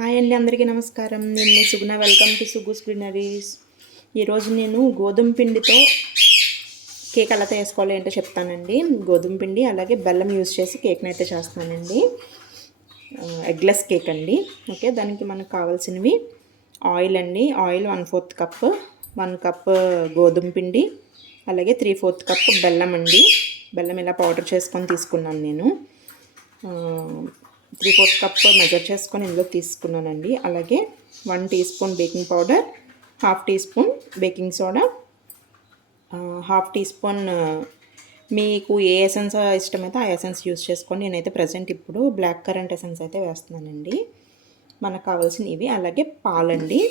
Hi అండి, అందరికీ నమస్కారం. నేను మీ Suguna. Welcome to Sugus greeneries. ఈరోజు నేను గోధుమ పిండితో కేక్ ఎలా చేసుకోవాలి ఏంటో చెప్తానండి. గోధుమ పిండి అలాగే బెల్లం యూజ్ చేసి కేక్ని అయితే చేస్తానండి. ఎగ్లెస్ కేక్ అండి. ఓకే, దానికి మనకు కావాల్సినవి ఆయిల్ అండి. ఆయిల్ 1/4 కప్, 1 కప్ గోధుమ పిండి, అలాగే 3/4 కప్ బెల్లం అండి. బెల్లం ఇలా పౌడర్ చేసుకొని తీసుకున్నాను నేను. 3/4 కప్ మెజర్ చేసుకొని ఇందులో తీసుకున్నానండి. అలాగే 1 teaspoon baking powder, 1/2 teaspoon baking soda, 1/2 teaspoon మీకు ఏ ఎసెన్స్ ఇష్టమైతే ఆ ఎసెన్స్ యూస్ చేసుకోండి. నేనైతే ప్రజెంట్ ఇప్పుడు బ్లాక్ కరెంట్ ఎసెన్స్ అయితే వేస్తున్నానండి. మనకు కావాల్సిన ఇవి. అలాగే పాలండి.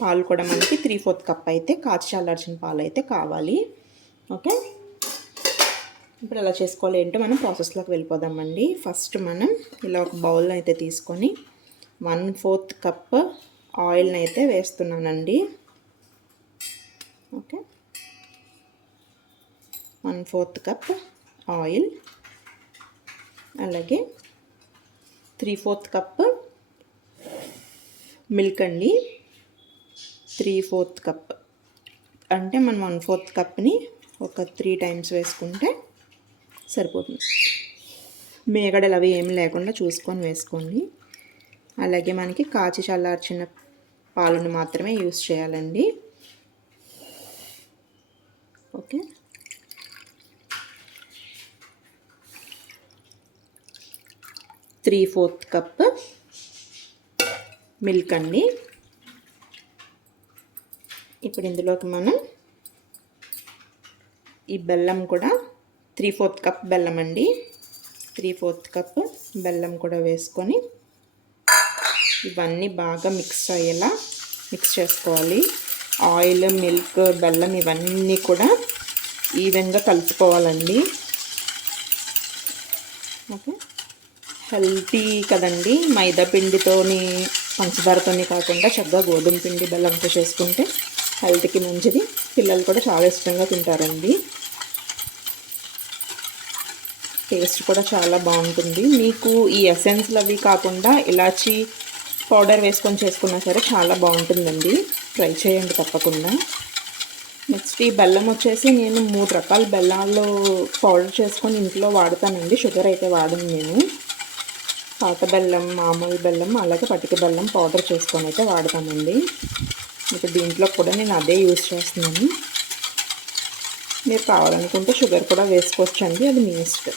పాలు కూడా మనకి 3/4 కప్ అయితే కాచి చల్లార్చిన పాలు అయితే కావాలి. ఓకే, ఇప్పుడు ఎలా చేసుకోవాలి ఏంటో మనం ప్రాసెస్లోకి వెళ్ళిపోదామండి. ఫస్ట్ మనం ఇలా ఒక బౌల్ అయితే తీసుకొని 1/4 కప్ ఆయిల్ని అయితే వేస్తున్నానండి. ఓకే, 1/4 కప్ ఆయిల్, అలాగే 3/4 కప్ మిల్క్ అండి. 3/4 కప్ అంటే మనం 1/4 కప్ని ఒక 3 టైమ్స్ వేసుకుంటే సరిపోతుంది. మేగడలు అవి ఏమి లేకుండా చూసుకొని వేసుకోండి. అలాగే మనకి కాచి చల్లార్చిన పాలను మాత్రమే యూస్ చేయాలండి. ఓకే, త్రీ 4/4 కప్ మిల్క్ అండి. ఇప్పుడు ఇందులోకి మనం ఈ బెల్లం కూడా 3/4 కప్ బెల్లం అండి. 3/4 కప్ బెల్లం కూడా వేసుకొని ఇవన్నీ బాగా మిక్స్ అయ్యేలా మిక్స్ చేసుకోవాలి. ఆయిల్, మిల్క్, బెల్లం ఇవన్నీ కూడా ఈవెన్గా కలుపుకోవాలండి. ఓకే, హెల్తీ కదండి. మైదా పిండితోని పంచదారతోని కాకుండా చక్కగా గోధుమ పిండి బెల్లంతో చేసుకుంటే హెల్త్కి మంచిది. పిల్లలు కూడా చాలా ఇష్టంగా తింటారండి. టేస్ట్ కూడా చాలా బాగుంటుంది. మీకు ఈ ఎసెన్స్లు అవి కాకుండా ఇలాచీ పౌడర్ వేసుకొని చేసుకున్నా సరే చాలా బాగుంటుందండి. ట్రై చేయండి తప్పకుండా. నెక్స్ట్ ఈ బెల్లం వచ్చేసి నేను 3 రకాల బెల్లాలు పౌడర్ చేసుకొని ఇంట్లో వాడతానండి. షుగర్ అయితే వాడను నేను. పాత బెల్లం, మామూలు బెల్లం, అలాగే పటిక బెల్లం పౌడర్ చేసుకొని అయితే వాడతానండి. ఇప్పుడు దీంట్లో కూడా నేను అదే యూజ్ చేస్తున్నాను. మీరు కావాలనుకుంటే షుగర్ కూడా వేసుకోవచ్చండి, అది మీ ఇష్టం.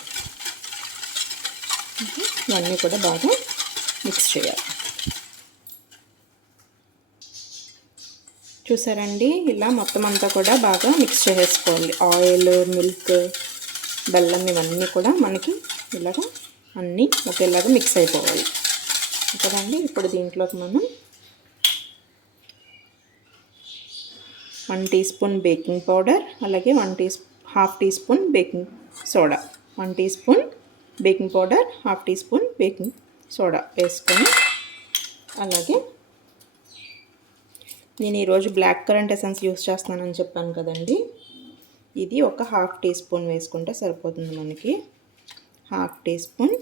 ఇవన్నీ కూడా బాగా మిక్స్ చేయాలి. చూసారండి, ఇలా మొత్తం అంతా కూడా బాగా మిక్స్ చేసుకోవాలి. ఆయిల్, మిల్క్, బెల్లం ఇవన్నీ కూడా మనకి ఇలాగ అన్నీ ఒకేలాగా మిక్స్ అయిపోవాలి కదండి. ఇప్పుడు దీంట్లోకి మనం 1 టీ స్పూన్ బేకింగ్ పౌడర్, అలాగే 1/2 teaspoon baking soda, 1 teaspoon baking powder, 1/2 teaspoon baking soda వేసుకొని, అలాగే నేను ఈరోజు బ్లాక్ కరెంట్ ఎసెన్స్ యూస్ చేస్తున్నానని చెప్పాను కదండి. ఇది ఒక 1/2 టీ స్పూన్ వేసుకుంటే సరిపోతుంది మనకి. 1/2 teaspoon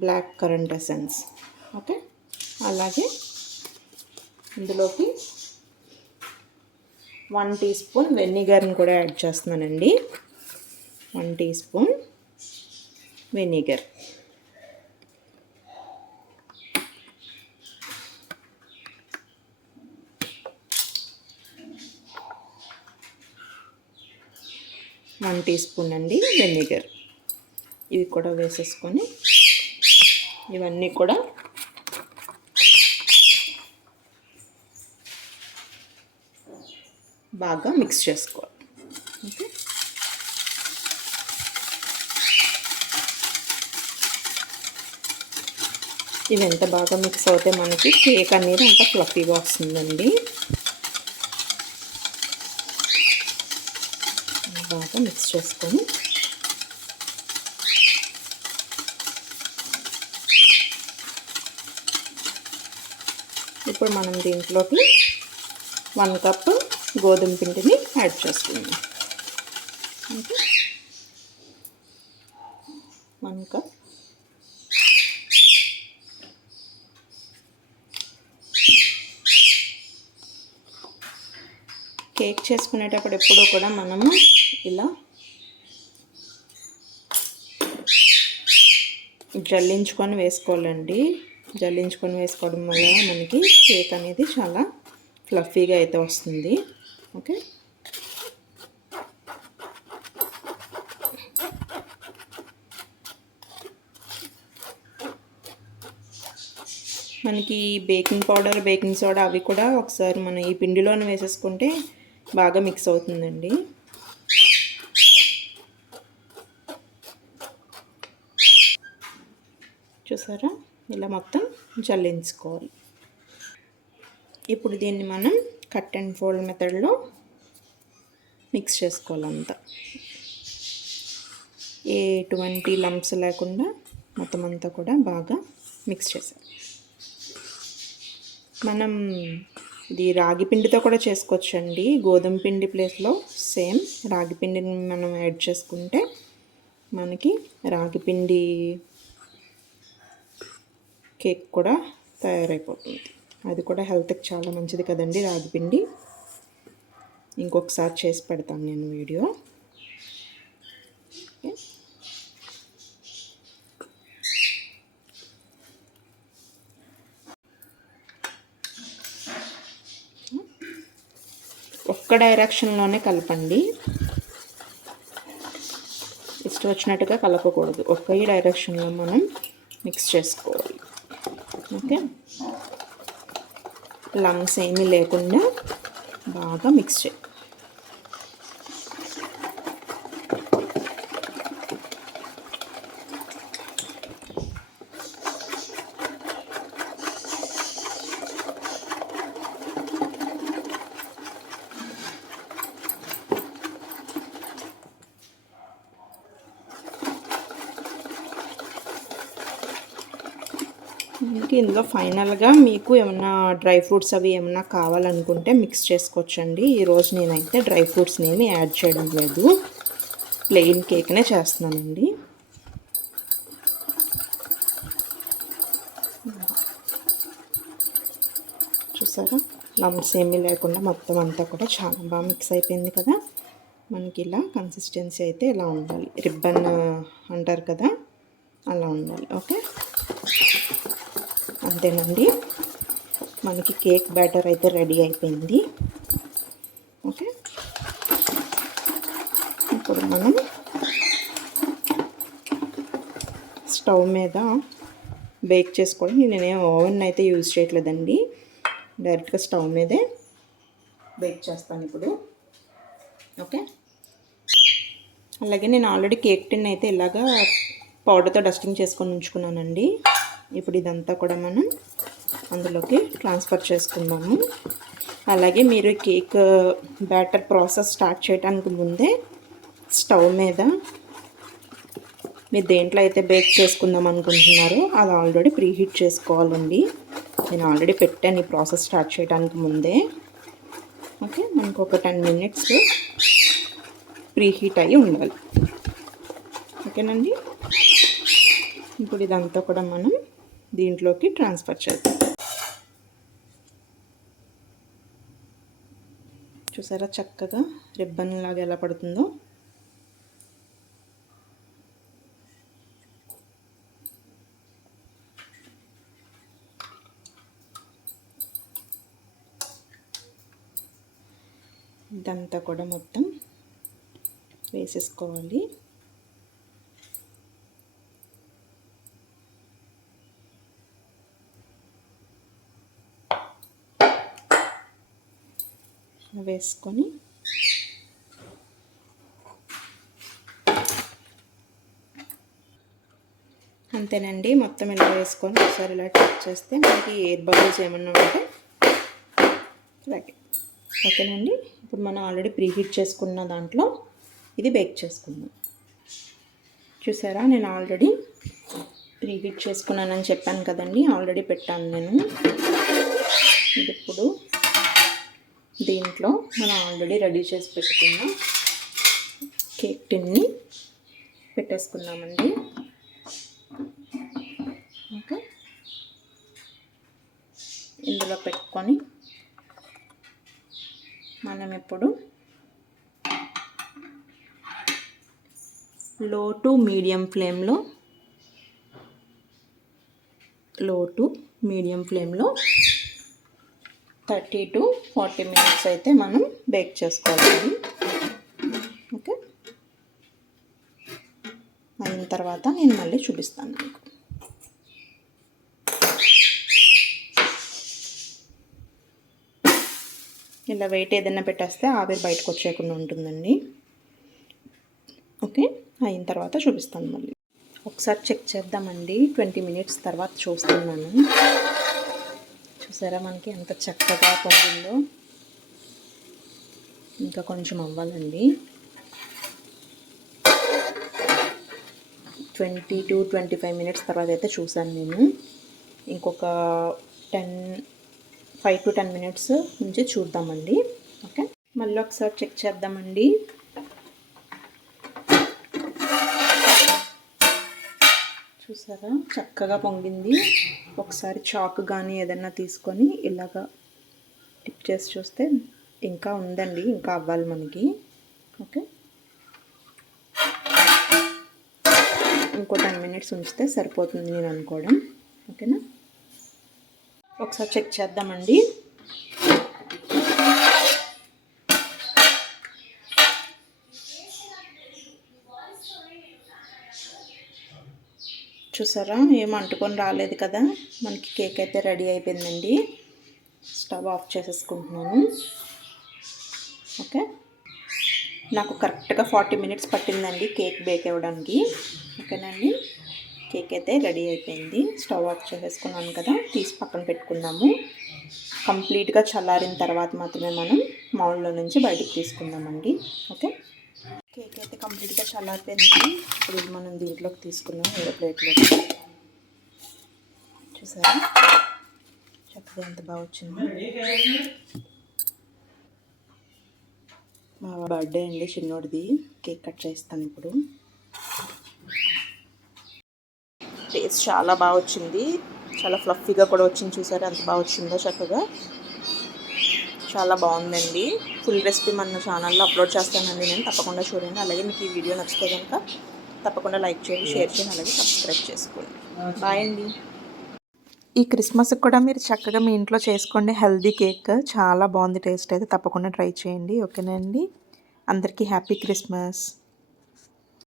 black currant essence. Okay, అలాగే ఇందులోకి 1 టీ స్పూన్ వెనిగర్ని కూడా యాడ్ చేస్తున్నానండి. 1 teaspoon vinegar. One teaspoon అండి వెనిగర్. ఇవి కూడా వేసేసుకొని ఇవన్నీ కూడా బాగా మిక్స్ చేసుకోవాలి. ఓకే, ఇవి ఎంత బాగా మిక్స్ అవుతే మనకి కేక్ అనేది అంత ఫ్లఫీగా వస్తుందండి. బాగా మిక్స్ చేసుకొని ఇప్పుడు మనం దీంట్లోకి 1 కప్ గోధుమ పిండిని యాడ్ చేసుకుందాం. ఓకే, 1 కప్ కేక్ చేసుకునేటప్పుడు ఎప్పుడూ కూడా మనము ఇలా జల్లించుకొని వేసుకోవాలండి. జల్లించుకొని వేసుకోవడం వల్ల మనకి కేక్ అనేది చాలా ఫ్లఫీగా అయితే వస్తుంది. ఓకే, మనకి బేకింగ్ పౌడర్, బేకింగ్ సోడా అవి కూడా ఒకసారి మనం ఈ పిండిలోనే వేసేసుకుంటే బాగా మిక్స్ అవుతుందండి. చూసారా, ఇలా మొత్తం జల్లించుకోవాలి. ఇప్పుడు దీన్ని మనం కట్ అండ్ ఫోల్డ్ మెథడ్లో మిక్స్ చేసుకోవాలంతా. ఎటువంటి లంప్స్ లేకుండా మొత్తం అంతా కూడా బాగా మిక్స్ చేసాం. మనం ఇది రాగి పిండితో కూడా చేసుకోవచ్చండి. గోధుమ పిండి ప్లేస్లో సేమ్ రాగి పిండిని మనం యాడ్ చేసుకుంటే మనకి రాగి పిండి కేక్ కూడా తయారైపోతుంది. అది కూడా హెల్త్కి చాలా మంచిది కదండి రాగి పిండి. ఇంకొకసారి చేసి పెడతాను నేను వీడియో. ఒక్క డైరెక్షన్లోనే కలపండి, ఇష్టం వచ్చినట్టుగా కలపకూడదు. ఒకే డైరెక్షన్లో మనం మిక్స్ చేసుకోవాలి. ఓకే, లంప్స్ ఏమీ లేకుండా బాగా మిక్స్ చేయాలి. ఇందులో ఫైనల్గా మీకు ఏమన్నా డ్రై ఫ్రూట్స్ అవి ఏమన్నా కావాలనుకుంటే మిక్స్ చేసుకోవచ్చండి. ఈరోజు నేనైతే డ్రై ఫ్రూట్స్ని ఏమి యాడ్ చేయడం లేదు, ప్లెయిన్ కేక్నే చేస్తున్నానండి. చూసారా, లంప్స్ ఏమీ లేకుండా మొత్తం అంతా కూడా చాలా బాగా మిక్స్ అయిపోయింది కదా. మనకి ఇలా కన్సిస్టెన్సీ అయితే ఇలా ఉండాలి, రిబ్బన్ అంటారు కదా, అలా ఉండాలి. ఓకే, అంతేనండి, మనకి కేక్ బ్యాటర్ అయితే రెడీ అయిపోయింది. ఓకే, ఇప్పుడు మనం స్టవ్ మీద బేక్ చేసుకోవడం. నేనేం ఓవెన్ అయితే యూజ్ చేయట్లేదండి, డైరెక్ట్గా స్టవ్ మీదే బేక్ చేస్తాను ఇప్పుడు. ఓకే, అలాగే నేను ఆల్రెడీ కేక్ టిన్ అయితే ఇలాగా పౌడర్తో డస్టింగ్ చేసుకొని ఉంచుకున్నానండి. ఇప్పుడు ఇదంతా కూడా మనం అందులోకి ట్రాన్స్ఫర్ చేసుకుందాము. అలాగే మీరు కేక్ బ్యాటర్ ప్రాసెస్ స్టార్ట్ చేయడానికి ముందే స్టవ్ మీద మీరు దేంట్లో అయితే బేక్ చేసుకుందాం అనుకుంటున్నారో అది ఆల్రెడీ ప్రీహీట్ చేసుకోవాలండి. నేను ఆల్రెడీ పెట్టాను ఈ ప్రాసెస్ స్టార్ట్ చేయడానికి ముందే. ఓకే, మనకు ఒక 10 minutes ప్రీహీట్ అయ్యి ఉండాలి. ఓకేనండి, ఇప్పుడు ఇదంతా కూడా మనం దీంట్లోకి ట్రాన్స్ఫర్ చేద్దాం. చూసారా చక్కగా రిబ్బన్ లాగా ఎలా పడుతుందో. ఇదంతా కూడా మొత్తం వేసేసుకోవాలి. వేసుకొని అంతేనండి, మొత్తం ఇలా వేసుకొని ఒకసారి ఇలా టచ్ చేస్తే మనకి ఎయిర్ బబుల్స్ ఏమన్నా ఉంటే అలాగే. ఓకేనండి, ఇప్పుడు మనం ఆల్రెడీ ప్రీహీట్ చేసుకున్న దాంట్లో ఇది బేక్ చేసుకుందాం. చూసారా, నేను ఆల్రెడీ ప్రీహీట్ చేసుకున్నానని చెప్పాను కదండి, ఆల్రెడీ పెట్టాను నేను. ఇది ఇప్పుడు దీంట్లో మనం ఆల్రెడీ రెడీ చేసి పెట్టుకున్న కేక్ టిన్ని పెట్టేసుకున్నామండి. ఓకే, ఇందులో పెట్టుకొని మనం ఇప్పుడు లో టు మీడియం ఫ్లేమ్లో 30 to 40 మినిట్స్ అయితే మనం బేక్ చేసుకోవాలి. ఓకే, అయిన తర్వాత నేను మళ్ళీ చూపిస్తాను మీకు. ఇలా వెయిట్ ఏదైనా పెట్టేస్తే ఆవిరి బయటకు వచ్చేయకుండా ఉంటుందండి. ఓకే, అయిన తర్వాత చూపిస్తాను మళ్ళీ. ఒకసారి చెక్ చేద్దామండి. 20 మినిట్స్ తర్వాత చూస్తున్నాను. చూసారా మనకి ఎంత చక్కగా పొంగిందో. ఇంకా కొంచెం అవ్వాలండి. 20 to 25 మినిట్స్ తర్వాత అయితే చూసాను నేను. ఇంకొక 5 to 10 మినిట్స్ నుంచి చూద్దామండి. ఓకే, మళ్ళీ ఒకసారి చెక్ చేద్దామండి. చూసారా చక్కగా పొంగింది. ఒకసారి చాకు కానీ ఏదన్నా తీసుకొని ఇలాగా టిప్ చేసి చూస్తే ఇంకా ఉందండి, ఇంకా అవ్వాలి మనకి. ఓకే, ఇంకో 10 మినిట్స్ ఉంచితే సరిపోతుంది నేను అనుకోవడం. ఓకేనా, ఒకసారి చెక్ చేద్దామండి. చూసారా ఏం అంటుకొని రాలేదు కదా. మనకి కేక్ అయితే రెడీ అయిపోయిందండి. స్టవ్ ఆఫ్ చేసేసుకుంటున్నాను. ఓకే, నాకు కరెక్ట్గా 40 మినిట్స్ పట్టిందండి కేక్ బేక్ అవ్వడానికి. ఓకేనండి, కేక్ అయితే రెడీ అయిపోయింది. స్టవ్ ఆఫ్ చేసేసుకున్నాను కదా, తీసి పక్కన పెట్టుకుందాము. కంప్లీట్గా చల్లారిన తర్వాత మాత్రమే మనం మౌల్డ్లో నుంచి బయటకు తీసుకుందామండి. ఓకే, కేక్ అయితే కంప్లీట్గా చల్లారిపోయింది. ఇప్పుడు మనం దీంట్లోకి తీసుకుందాం, వేరే ప్లేట్లోకి. చూసారా చక్కగా ఎంత బాగా వచ్చింది. మా బర్త్డే అండి చిన్నోడిది. కేక్ కట్ చేస్తాను ఇప్పుడు. టేస్ట్ చాలా బాగా వచ్చింది. చాలా ఫ్లఫీగా కూడా వచ్చింది. చూసారా ఎంత బాగా వచ్చిందో. చక్కగా చాలా బాగుందండి. ఫుల్ రెసిపీ మన ఛానల్లో అప్లోడ్ చేస్తానండి నేను, తప్పకుండా చూడండి. అలాగే మీకు ఈ వీడియో నచ్చితే కనుక తప్పకుండా లైక్ చేయండి, షేర్ చేయండి, అలాగే సబ్స్క్రైబ్ చేసుకోండి. బాయ్ అండి. ఈ క్రిస్మస్కి కూడా మీరు చక్కగా మీ ఇంట్లో చేసుకోండి హెల్దీ కేక్. చాలా బాగుంది టేస్ట్ అయితే. తప్పకుండా ట్రై చేయండి. ఓకేనండి, అందరికీ హ్యాపీ క్రిస్మస్.